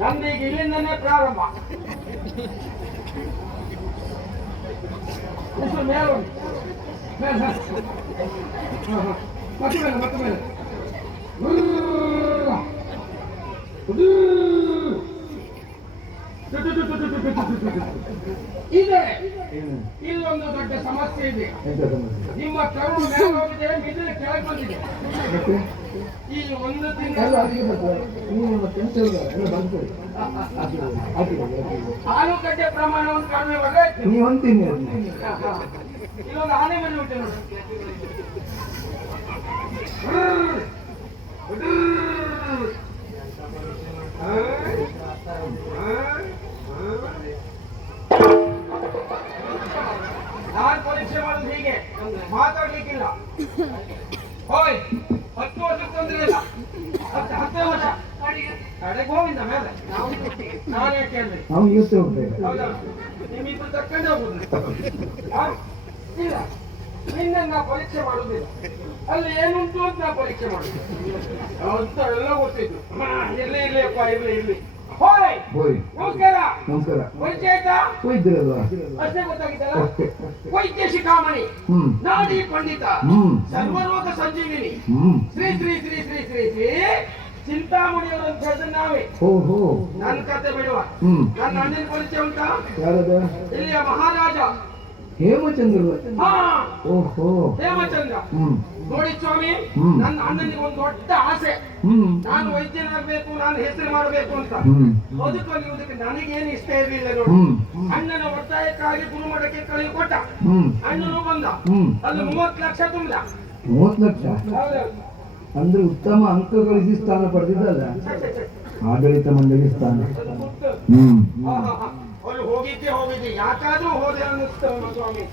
ನಮ್ದೀಗ ಇಲ್ಲಿಂದನೇ ಪ್ರಾರಂಭ. ಮೇಲೆ ಮತ್ತೆ ಮೇಲೆ ಇದೆ. ಇಲ್ಲೊಂದು ದೊಡ್ಡ ಸಮಸ್ಯೆ ಇದೆ. ನಿಮ್ಮ ಕರುಳು ಮೇಲೆ ಹೋಗಿದೆ, ಮಿಡಿಲು ಕೆಳಗೆ ಬಂದಿದೆ. ಈ ಒಂದು ತಿಂಗಳು ಆಲೂಗಡ್ಡೆ ಪ್ರಮಾಣವನ್ನು ಕಡಿಮೆ ಮಾಡಿದ್ರೆ ಇಲ್ಲೊಂದು ಆನೆ ಮನೆ ಉಂಟು ನೋಡಿ. ನಾನು ಪರೀಕ್ಷೆ ಮಾಡೋದು ಹೀಗೆ, ಮಾತಾಡ್ಲಿಕ್ಕಿಲ್ಲ. ಹೋಯ್ 10 ವರ್ಷಕ್ಕೆ ತೊಂದರೆ ಇಲ್ಲ, 10 ವರ್ಷ ಕಡೆಗೆ ಹೋಗಿದ್ದ ಮೇಲೆ ನಾನೇ ಕೇಳಿದೆ. ಹೌದಾ, ನಿಮ್ಮಿಬ್ರು ತಕ್ಕಂಡು ಹೋಗುದು ಇಲ್ಲ. ನಿನ್ನ ನಾ ಪರೀಕ್ಷೆ ಮಾಡುದಿಲ್ಲ, ಅಲ್ಲಿ ಏನುಂಟು ಅಂತ ನಾ ಪರೀಕ್ಷೆ ಮಾಡುದು ಅಂತ ಎಲ್ಲ ಗೊತ್ತಿದ್ದು. ಇರ್ಲಿ ಇರ್ಲಿಯಪ್ಪ, ಇರ್ಲಿ. ಹೋಯ್ ನಮಸ್ಕಾರ. ಪರಿಚಯ ಆಯ್ತಾ? ಅಷ್ಟೇ ಗೊತ್ತಾಗಿದ್ದಲ್ಲ. ವೈದ್ಯ ಶಿಖಾಮಣಿ, ನಾಡಿ ಪಂಡಿತ, ಸರ್ವರೋಗ ಸಂಜೀವಿನಿ, ಶ್ರೀ ಶ್ರೀ ಶ್ರೀ ಶ್ರೀ ಶ್ರೀ ಶ್ರೀ ಚಿಂತಾಮಣಿಯವರು ಅಂತ ಹೇಳಿದ್ರೆ ನಾವೇ. ನನ್ನ ಕತೆ ಬಿಡುವ. ನನ್ನ ಅಣ್ಣನ ಪರಿಚಯ ಉಂಟಾ? ಇಲ್ಲಿಯ ಮಹಾರಾಜ ಹೇಮಚಂದ್ರ. ಹೇಮಚಂದ್ರ ನೋಡಿ ಸ್ವಾಮಿ, ನನ್ನ ಅಣ್ಣನಿಗೆ ಒಂದು ದೊಡ್ಡ ಆಸೆ, ನಾನು ವೈದ್ಯನಾಗಬೇಕು, ನಾನು ಹೆಸರು ಮಾಡಬೇಕು ಅಂತ. ಬದುಕಲಿಯುವುದಕ್ಕೆ ನನಗೇನು ಇಷ್ಟ ಇರಲಿಲ್ಲ ನೋಡಿ. ಅಣ್ಣನ ಒತ್ತಾಯಕ್ಕಾಗಿ ಗುರುಮಠಕ್ಕೆ ಕಳುಹಿ ಕೊಟ್ಟ. ಅಣ್ಣನು ಬಂದ, ಅಲ್ಲಿ 30 ಲಕ್ಷ ತುಂಬಿದ. 30 ಲಕ್ಷ ಅಂದ್ರೆ ಉತ್ತಮ ಅಂಕ ಗಳಿಸಿ ಸ್ಥಾನ ಪಡೆದಿದ್ದಲ್ಲ, ಆಡಳಿತ ಮಂಡಳಿ ಸ್ಥಾನ. ಅವ್ರು ಹೋಗಿದ್ದೆ, ಯಾಕಾದ್ರೂ ಹೋದೆ ಅನ್ನಿಸ್ತವನು ಸ್ವಾಮಿ.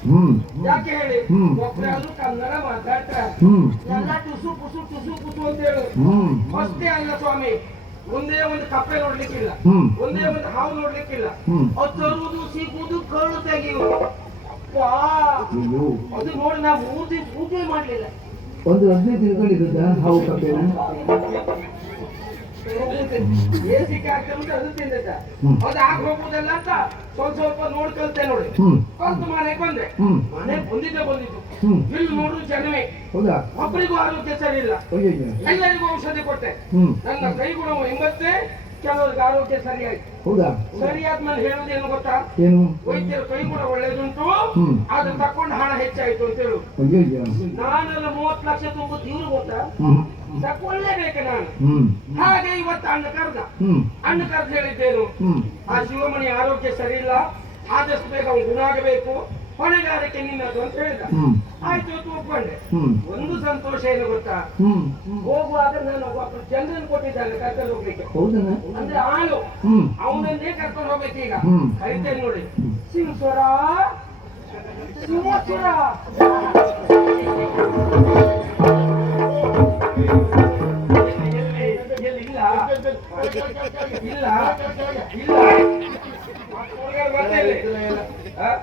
ಯಾಕೆ ಹೇಳಿ, ಒಬ್ಬರಾದ್ರೂ ಕನ್ನಡ ಮಾತಾಡ್ತಾರೆ, ಎಲ್ಲ ಟುಸು ಪುಸು ಅಂತ ಹೇಳು. ಅಷ್ಟೇ ಅಲ್ಲ ಸ್ವಾಮಿ, ಒಂದೇ ಒಂದು ಕಪ್ಪೆ ನೋಡ್ಲಿಕ್ಕಿಲ್ಲ, ಒಂದೇ ಒಂದು ಹಾವು ನೋಡ್ಲಿಕ್ಕಿಲ್ಲ. ಅದು ತರುವುದು, ಸಿಗುವುದು, ಕಳ್ಳು ತೆಗೆಯುವುದು. ಅದು ನೋಡಿ ನಾವು 3 ದಿನ ಪೂಜೆ ಮಾಡ್ಲಿಲ್ಲ. ಒಂದು 15 ದಿನಗಳಿದ್ದ ಹಾವು ಕಪ್ಪೆನ ಬೇಸಿಗೆ ಆಗ್ತದೆ ಅದು ತಿಂದಿದ್ದ. ಅದು ಆಗ ಹೋಗುದಲ್ಲ ಅಂತ ಸ್ವಲ್ಪ ನೋಡ್ಕೊಳ್ತೆ ನೋಡಿ. ಕಲ್ತು ಮನೆಗೆ ಬಂದೆ. ಮನೆಗೆ ಬಂದಿದ್ದು ಇಲ್ಲಿ ನೋಡುದು ಜನವೇ. ಒಬ್ಬರಿಗೂ ಆರೋಗ್ಯ ಸರಿ ಇಲ್ಲ, ಎಲ್ಲರಿಗೂ ಔಷಧಿ ಕೊಟ್ಟೆ. ನನ್ನ ಕೈಗುಣ 80, ಕೆಲವರಿಗೆ ಆರೋಗ್ಯ ಸರಿಯಾಯ್ತು. ಸರಿಯಾದ್ಮೇಲೆ ಹೇಳುವುದೇನು ಗೊತ್ತಾ? ವೈದ್ಯರ ಕೈಗುಣ ಒಳ್ಳೇದುಂಟು, ಅದು ತಕೊಂಡು ಹಣ ಹೆಚ್ಚಾಯ್ತು ಅಂತ ಹೇಳು. ನಾನೆಲ್ಲ 30 ಲಕ್ಷ ತುಂಬುದು ಇವ್ರು ಗೊತ್ತಾ? ತಕೊಳ್ಳೇಬೇಕು ನಾನು. ಹಾಗೆ ಇವತ್ತು ಅಣ್ಣ ಕರೆದು ಹೇಳಿದ್ದೇನು, ಆ ಶಿವಮಣಿ ಆರೋಗ್ಯ ಸರಿ ಇಲ್ಲ, ಆದಷ್ಟು ಬೇಗ ಅವನು ಗುಣ ಆಗಬೇಕು, ಹೊಣೆಗಾರಿಕೆ ನಿನ್ನದು ಅಂತ ಹೇಳಿದ. ಆಯ್ತು ಅಂತ ಒಪ್ಕೊಂಡೆ. ಒಂದು ಸಂತೋಷ ಏನು ಗೊತ್ತಾ, ಹೋಗುವಾಗ ನಾನು ಒಬ್ಬ ಜನರನ್ನು ಕೊಟ್ಟಿದ್ದಾನೆ ಕರ್ಕೊಂಡು ಹೋಗ್ಲಿಕ್ಕೆ. ಅಂದ್ರೆ ಆಳು ಅವನನ್ನೇ ಕರ್ಕೊಂಡು ಹೋಗ್ಬೇಕು. ಈಗ ಕರಿತೇನೆ ನೋಡಿ, ಸಿಂಹಸ್ವರ ಸಿಂಹಸ್ವರ. ಇಲ್ಲ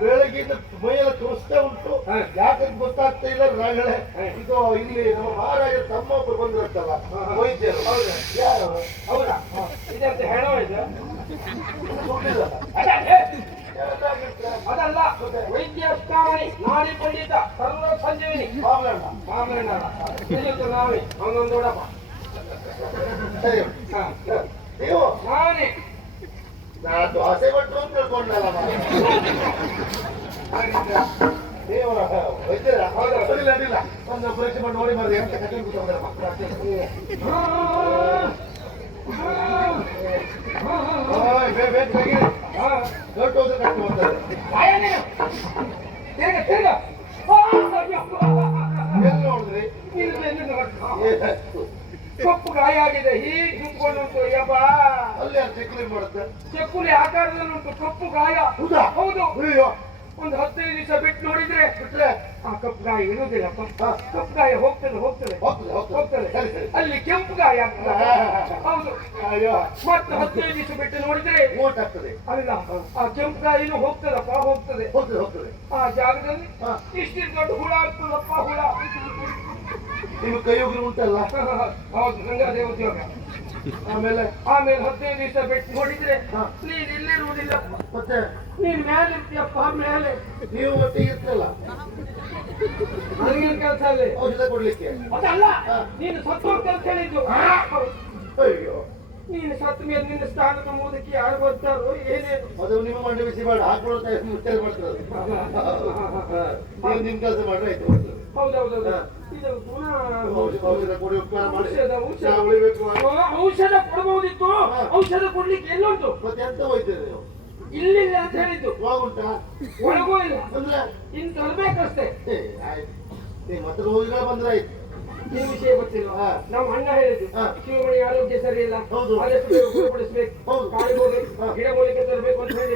ಬೆಳಗಿಂದ ಮೈಯೆಲ್ಲ ತೋರಿಸ್ತಾ ಉಂಟು, ಯಾಕಂತ ಗೊತ್ತಾಗ್ತಾ ಇಲ್ಲ. ರಾಗಳೇ ಇದು ಇಲ್ಲಿ ನಮ್ಮ ಮಹಾರಾಜ ತಮ್ಮ ಒಬ್ಬರು ಬಂದಿರುತ್ತಲ್ಲ ವೈದ್ಯರು, ಯಾರು ಹೌದಾ? ಇದಂತ ಹೇಳೋಯ್ತು ಅದಲ್ಲ, ವೈದ್ಯ ಶಿಖಾಮಣಿ, ನಾಡಿ ಪಂಡಿತ, ಸರ್ವ ಸಂಜೀವಿನಿ, ನಾವೇ ಅವನೊಂದು ನೋಡಪ್ಪ. ಸರಿ, ನೀವು ನಾನೇ ನಾನು ದೋಸೆ ಭಟ್ರು ಅಂತ ತಿಳ್ಕೊಂಡಲ್ಲ. ನೀವು ವೈದ್ಯರ? ಅಡ್ಡಿಲ್ಲ, ಒಂದು ಪರೀಕ್ಷೆ ಮಾಡಿ ನೋಡಿ ಮಾಡಿ ಅಂತ ಕಟ್ಟಿ ಕೂತ್ಕೊಂಡ್ರೆ ದೊಡ್ಡ ಹೋದ್ರೆ ಕಟ್ಟಿ ಹೋಗ್ತಾರೆ. ಎಲ್ಲಿ ನೋಡಿದ್ರಿ? ಕಪ್ಪು ಗಾಯ ಆಗಿದೆ, ಹೀಗೆ ನಿಂತ್ಕೊಂಡು ಉಂಟು. ಯಪ್ಪ, ಅಲ್ಲಿ ಚೆಕ್ಕುಲಿ ಮಾಡುತ್ತೆ, ಚೆಕ್ಕುಲಿ ಆಕಾರದಲ್ಲಿ ಉಂಟು, ಕಪ್ಪು ಗಾಯ. ಹೌದು, ಒಂದು 15 ದಿವಸ ಬಿಟ್ಟು ನೋಡಿದ್ರೆ ಬಿಟ್ರೆ ಆ ಕಪ್ಪು ಗಾಯ ಇರುವುದಿಲ್ಲಪ್ಪ. ಹಾ. ಕಪ್ಪು ಗಾಯ ಹೋಗ್ತದೆ ಹೋಗ್ತದೆ ಹೋಗ್ತದೆ ಹೋಗ್ತದೆ ಹೋಗ್ತದೆ. ಸರಿ ಸರಿ ಅಲ್ಲಿ ಕೆಂಪು ಗಾಯ ಆಗ್ತದೆ. ಹೌದು. ಅಯ್ಯೋ ಮತ್ತೆ 15 ದಿವಸ ಬಿಟ್ಟು ನೋಡಿದ್ರೆ ಮೂವತ್ತು ಆಗ್ತದೆ ಅಲ್ಲ ಆ ಕೆಂಪು ಗಾಯಿನೂ ಹೋಗ್ತದಪ್ಪ ಹೋಗ್ತದೆ. ಹೋಗ್ತದೆ ಹೋಗ್ತದೆ ಆ ಜಾಗದಲ್ಲಿ ಹಾ. ಇಷ್ಟಿಷ್ಟು ದೊಡ್ಡ ಹುಳ ಆಗ್ತದಪ್ಪ ಹುಳ. ನಿಮ್ಮ ಕೈ ಉಗುರು ಉಂಟಲ್ಲ ಹೌದು ನಂಗೆ ಅದೇ ಉದ್ಯೋಗ. ಆಮೇಲೆ ಆಮೇಲೆ 15 ದಿವಸ ಬಿಟ್ಟು ನೋಡಿದ್ರೆ ಹಾ. ನೀನ್ ಇಲ್ಲಿರುವುದಿಲ್ಲಪ್ಪ. ಮತ್ತೆ ನೀನ್ ಮೇಲೆ ಇರ್ತೀಯಪ್ಪ ಮೇಲೆ. ನೀವು ಒಟ್ಟಿಗೆ ಇರ್ತಲ್ಲ ನನಗೇನ್ ಕೆಲಸ ಅಲ್ಲಿ ಔಷಧ ಕೊಡ್ಲಿಕ್ಕೆ ಅದಲ್ಲ. ಹಾ. ನೀನು ಸತ್ತು ಅಂತ ಹೇಳಿದ್ದು. ಅಯ್ಯೋ ನೀನು ಸತ್ತ ಮೇಲೆ ನಿನ್ನ ಸ್ಥಾನ ತುಂಬುವುದಕ್ಕೆ ಯಾರು ಬರ್ತಾರೋ ಏನೇನು. ಅದು ನಿಮ್ಮ ಮಂಡೆ ಬಿಸಿ ಬೇಡ ಹಾಕೊಳ್ಳುತ್ತಾ ಮುಚ್ಚಲ್ ಮಾಡ್ತಾರೆ ನೀವು ನಿಮ್ ಕೆಲಸ ಮಾಡ್ರೆ ಆಯ್ತು ಬರ್ತದೆ. ಹೌದೌದೌದು. ಹಾ. ಇದು ಪುನಃ ಔಷಧ ಕೊಡಿ ಉಪಕಾರ ಮಾಡಿ ಔಷಧ, ಔಷಧ. ಚಾ ಉಳಿಬೇಕು ಔಷಧ ಕೊಡಬಹುದಿತ್ತು. ಹಾ. ಔಷಧ ಕೊಡ್ಲಿಕ್ಕೆ ಎಲ್ಲುಂಟು. ಮತ್ತೆ ಎಂತ ಹೋಯ್ತದೆ ನೀವು ಇಲ್ಲಿಲ್ಲ ಅಂತ ಹೇಳಿದ್ದು. ಹೋಗುಂಟಾ ಒಳಗೂ ಇಲ್ಲ. ಅಂದ್ರೆ ಇನ್ನು ತರಬೇಕಷ್ಟೇ. ಆಯ್ತು ನೀವು ಮತ್ತೆ ರೋಗಿಗಳು ಬಂದ್ರೆ ಆಯ್ತು ಈ ವಿಷಯ ಗೊತ್ತಿಲ್ಲ. ಹಾ. ನಮ್ಮ ಅಣ್ಣ ಹೇಳಿದ್ದು ಹಾ. ಶಿವಮಣಿ ಆರೋಗ್ಯ ಸರಿ ಇಲ್ಲ. ಹೌದು. ಅದಕ್ಕೆ ಗುಣಪಡಿಸ್ಬೇಕು. ಹೌದು. ಕಾಯಿ ಹೋಗಿ ಹಾ. ಗಿಡ ಮೂಲಿಕೆ ತರಬೇಕು ಅಂತ ಹೇಳಿ